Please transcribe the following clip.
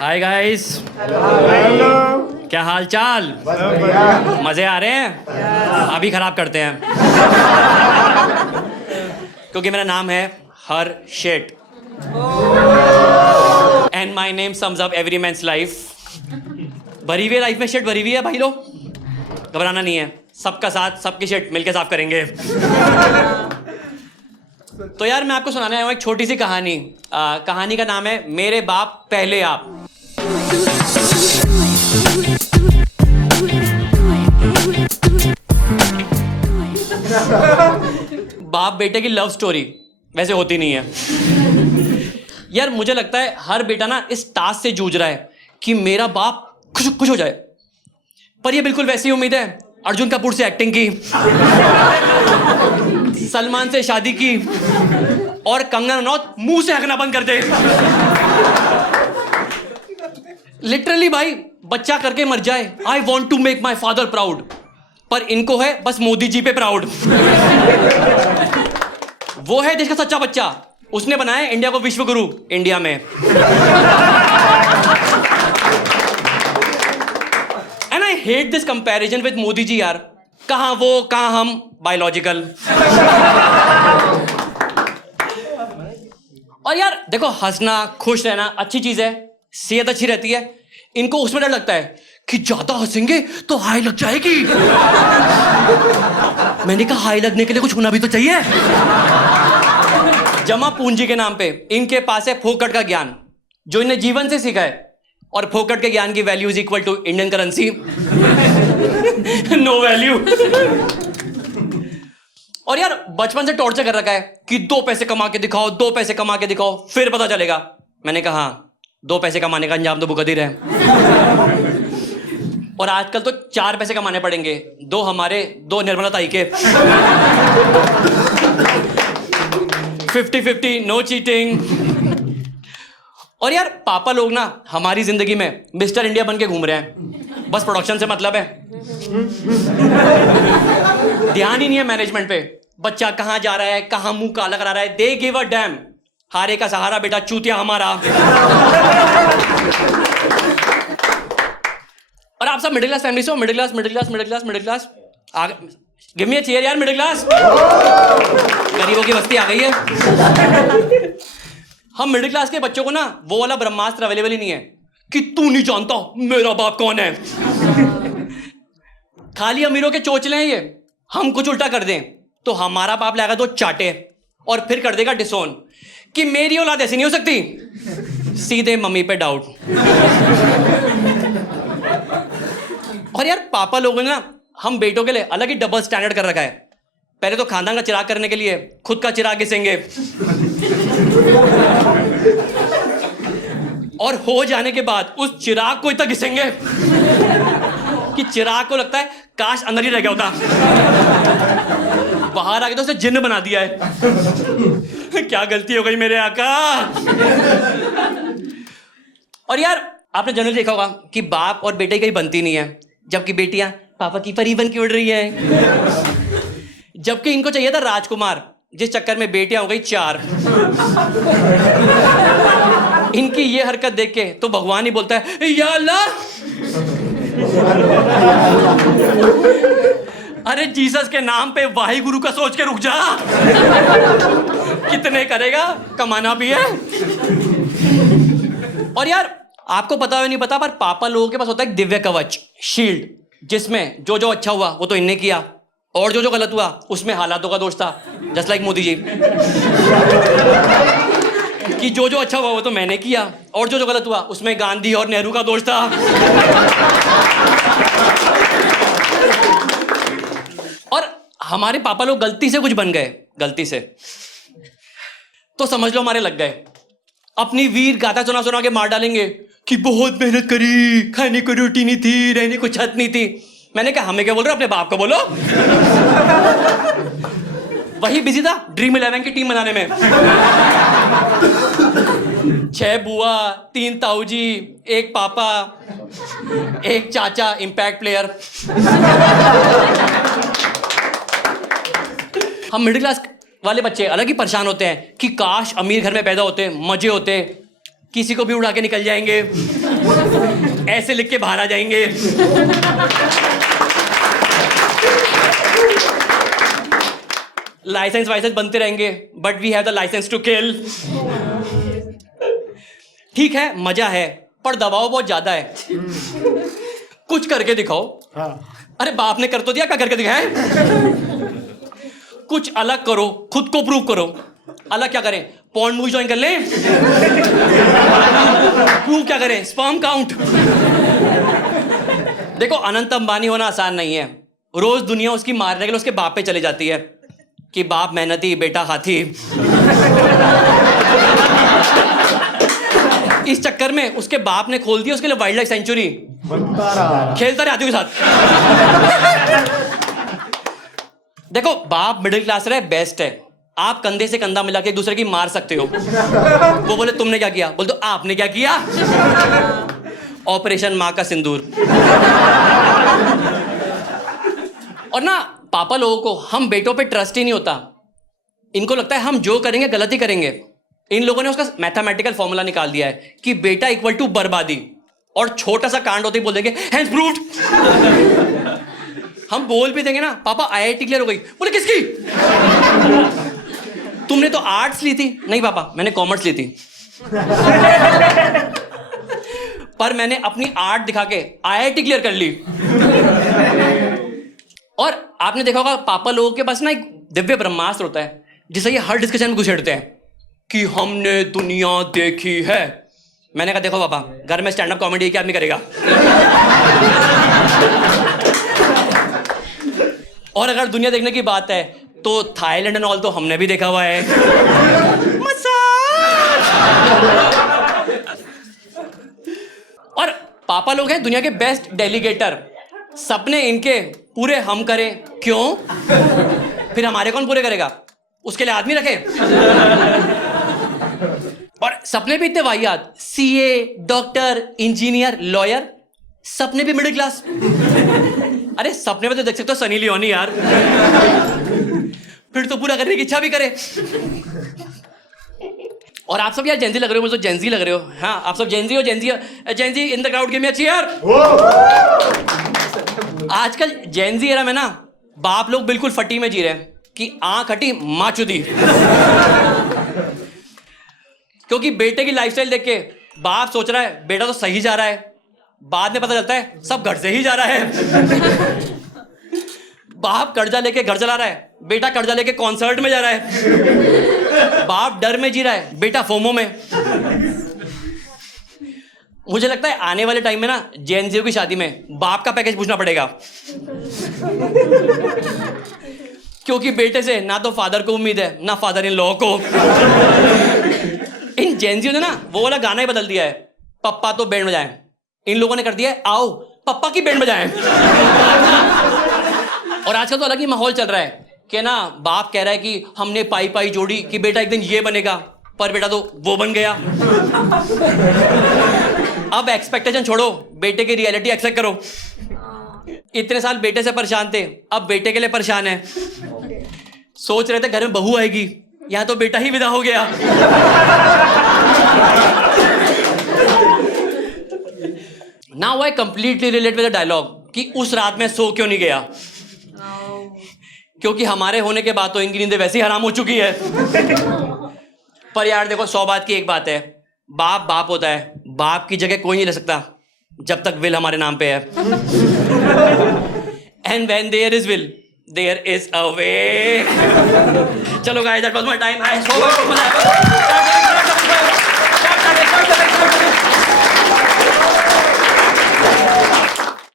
Hi guys. क्या हाल चाल? मजे आ रहे हैं? अभी खराब करते हैं क्योंकि मेरा नाम है Harshad and my name sums up every man's life. भरी हुई है लाइफ में, शेट भरी हुई है भाई लोग, घबराना नहीं है। सबका साथ सबकी शेट मिलके साफ करेंगे। तो यार मैं आपको सुनाने आया हूँ एक छोटी सी कहानी। कहानी का नाम है मेरे बाप पहले आप। बाप बेटे की लव स्टोरी वैसे होती नहीं है यार। मुझे लगता है हर बेटा ना इस टास्क से जूझ रहा है कि मेरा बाप खुश हो जाए, पर ये बिल्कुल वैसी उम्मीद है अर्जुन कपूर से एक्टिंग की, सलमान से शादी की और कंगना रनौत मुंह से हंसना बंद कर दे। लिटरली भाई, बच्चा करके मर जाए। I want to make my father proud, पर इनको है बस मोदी जी पे प्राउड। वो है देश का सच्चा बच्चा, उसने बनाया इंडिया को विश्व गुरु इंडिया में। And I hate this comparison with Modi ji यार। कहां वो कहां हम, बायोलॉजिकल। और यार देखो, हंसना खुश रहना अच्छी चीज है, सेहत अच्छी रहती है। इनको उसमें डर लगता है कि ज्यादा हंसेंगे तो हाई लग जाएगी। मैंने कहा हाई लगने के लिए कुछ होना भी तो चाहिए। जमा पूंजी के नाम पे इनके पास है फोकट का ज्ञान जो इन्हें जीवन से सीखा है, और फोकट के ज्ञान की value is equal to Indian currency. No value. और यार बचपन से टॉर्चर कर रखा है कि 2 पैसे कमा के दिखाओ, 2 पैसे कमा के दिखाओ, फिर पता चलेगा। मैंने कहा 2 पैसे कमाने का अंजाम तो भुगत है। और आजकल तो 4 पैसे कमाने पड़ेंगे, 2 हमारे 2 निर्मला ताई के। 50-50 नो चीटिंग। और यार पापा लोग ना हमारी जिंदगी में मिस्टर इंडिया बन के घूम रहे हैं, बस प्रोडक्शन से मतलब है। ध्यान ही नहीं है मैनेजमेंट पे। बच्चा कहां जा रहा है, कहां मुंह काला करा रहा है, दे गिव अ डैम। हारे का सहारा बेटा चूतिया हमारा। और आप सब मिडिल क्लास फैमिली से हो, middle class middle class middle class middle class. Give me a cheer यार, मिडिल क्लास। गरीबों की बस्ती आ गई है। हम मिडिल क्लास के बच्चों को ना वो वाला ब्रह्मास्त्र अवेलेबल ही नहीं है कि तू नहीं जानता मेरा बाप कौन है। खाली अमीरों के चोचले हैं ये। हम कुछ उल्टा कर दें तो हमारा बाप लाएगा 2 चाटे और फिर कर देगा डिसोन कि मेरी औलाद ऐसी नहीं हो सकती। सीधे मम्मी पे डाउट। और यार पापा लोगों ने ना हम बेटों के लिए अलग ही डबल स्टैंडर्ड कर रखा है। पहले तो खानदान का चिराग करने के लिए खुद का चिराग घिसेंगे, और हो जाने के बाद उस चिराग को इतना घिसेंगे कि चिराग को लगता है काश अंदर ही रह गया होता। बाहर आके तो उसे जिन्न बना दिया है। क्या गलती हो गई मेरे आका। और यार आपने जनरली देखा होगा कि बाप और बेटे कहीं बनती नहीं है, जबकि बेटियां पापा की परी बन के उड़ रही है। जबकि इनको चाहिए था राजकुमार, जिस चक्कर में बेटियां हो गई 4। इनकी ये हरकत देख के तो भगवान ही बोलता है या अल्लाह। अरे जीसस के नाम पे वाही गुरु का सोच के रुक जा। कितने करेगा, कमाना भी है। और यार आपको पता है नहीं पता, पर पापा लोगों के पास होता है एक दिव्य कवच, शील्ड, जिसमें जो जो अच्छा हुआ वो तो इनने किया, और जो जो गलत हुआ उसमें हालातों का दोष था। जस्ट लाइक मोदी जी कि जो जो अच्छा हुआ वो तो मैंने किया, और जो जो गलत हुआ उसमें गांधी और नेहरू का दोष था। और हमारे पापा लोग गलती से कुछ बन गए, गलती से, तो समझ लो हमारे लग गए। अपनी वीर गाथा सुना सुना के मार डालेंगे कि बहुत मेहनत करी, खाने को रोटी नहीं थी, रहने को छत नहीं थी। मैंने कहा हमें क्या बोल रहे हो, अपने बाप को बोलो। वही बिजी था ड्रीम 11 की टीम बनाने में। 6 बुआ, 3 ताऊजी, 1 पापा, 1 चाचा इंपैक्ट प्लेयर। हम मिडिल क्लास वाले बच्चे अलग ही परेशान होते हैं कि काश अमीर घर में पैदा होते, मजे होते, किसी को भी उड़ा के निकल जाएंगे, ऐसे लिख के बाहर आ जाएंगे। लाइसेंस वाइसेंस बनते रहेंगे, but we have the licence to kill. ठीक है, मजा है, पर दबाव बहुत ज्यादा है। कुछ करके दिखाओ। अरे बाप ने कर तो दिया, क्या करके दिखाए? कुछ अलग करो, खुद को प्रूव करो। अलग क्या करें? पॉर्न मूवी ज्वाइन कर लें? प्रूव क्या करें? Sperm count. देखो, अनंत अंबानी होना आसान नहीं है। रोज दुनिया उसकी मारने के लिए उसके बाप पे चली जाती है कि बाप मेहनती, बेटा हाथी। इस चक्कर में उसके बाप ने खोल दिया उसके लिए वाइल्ड लाइफ सेंचुरी, खेलता रहे हाथियों के साथ। देखो, बाप मिडिल क्लास रहे बेस्ट है। आप कंधे से कंधा मिला के एक दूसरे की मार सकते हो। वो बोले तुमने क्या किया, बोल दो आपने क्या किया। ऑपरेशन मां का सिंदूर। और ना पापा लोगों को हम बेटों पे ट्रस्ट ही नहीं होता। इनको लगता है हम जो करेंगे गलत ही करेंगे। इन लोगों ने उसका मैथमेटिकल फॉर्मूला निकाल दिया है कि बेटा इक्वल टू बर्बादी, और छोटा सा कांड होते ही बोल देंगे हैंस प्रूव्ड। हम बोल भी देंगे ना पापा आईआईटी क्लियर हो गई, बोले किसकी? तुमने तो आर्ट्स ली थी। नहीं पापा, मैंने कॉमर्स ली थी। पर मैंने अपनी आर्ट दिखा के आईआईटी क्लियर कर ली। और आपने देखा होगा पापा लोगों के पास ना एक दिव्य ब्रह्मास्त्र होता है जिसे ये हर डिस्कशन में घुसेड़ते हैं कि हमने दुनिया देखी है। मैंने कहा देखो पापा, घर में स्टैंड अप कॉमेडी क्या आदमी करेगा? और अगर दुनिया देखने की बात है तो थाईलैंड एंड ऑल तो हमने भी देखा हुआ है। और पापा लोग हैं दुनिया के बेस्ट डेलीगेटर। सपने इनके पूरे हम करें, क्यों? फिर हमारे कौन पूरे करेगा? उसके लिए आदमी रखे। और सपने भी इतने वाहियात, सीए, डॉक्टर, इंजीनियर, लॉयर, सपने भी मिडिल क्लास। अरे सपने में तो देख सकते हो सनी लियोनी यार। फिर तो पूरा करने की इच्छा भी करे। और आप सब यार जेंजी लग रहे हो, मुझे तो जेंजी लग रहे हो। हाँ, आप सब जेंजी हो, जेंजी हो। Gen Z in the crowd, give me a cheer. आजकल जेंजी एरा में ना बाप लोग बिल्कुल फटी में जी रहे हैं कि आंख हटी मां चुदी। क्योंकि बेटे की लाइफस्टाइल देख के बाप सोच रहा है बेटा तो सही जा रहा है, बाद में पता चलता है सब घर से ही जा रहा है। बाप कर्जा लेके घर चला रहा है, बेटा कर्जा लेके कॉन्सर्ट में जा रहा है। बाप डर में जी रहा है, बेटा फोमो में। मुझे लगता है आने वाले टाइम में ना जेएनजीओ की शादी में बाप का पैकेज पूछना पड़ेगा। क्योंकि बेटे से ना तो फादर को उम्मीद है ना फादर इन लॉ को। इन जेएनजीओ ने ना वो वाला गाना ही बदल दिया है, पप्पा तो बैंड बजाएं। इन लोगों ने कर दिया है आओ पप्पा की बैंड बजाएं। और आजकल तो अलग ही माहौल चल रहा है कि ना बाप कह रहा है कि हमने पाई पाई जोड़ी कि बेटा एक दिन ये बनेगा, पर बेटा तो वो बन गया। अब एक्सपेक्टेशन छोड़ो, बेटे की रियलिटी एक्सेप्ट करो। इतने साल बेटे से परेशान थे, अब बेटे के लिए परेशान है। सोच रहे थे घर में बहू आएगी, यहां तो बेटा ही विदा हो गया। Now I completely relate with the dialogue कि उस रात में सो क्यों नहीं गया। क्योंकि हमारे होने के बाद तो इनकी नींदें वैसी हराम हो चुकी है। पर यार देखो, 100 बात की एक बात है, बाप बाप होता है, बाप की जगह कोई नहीं ले सकता जब तक विल हमारे नाम पे है। And when there is will there is a way. चलो guys, that was my time.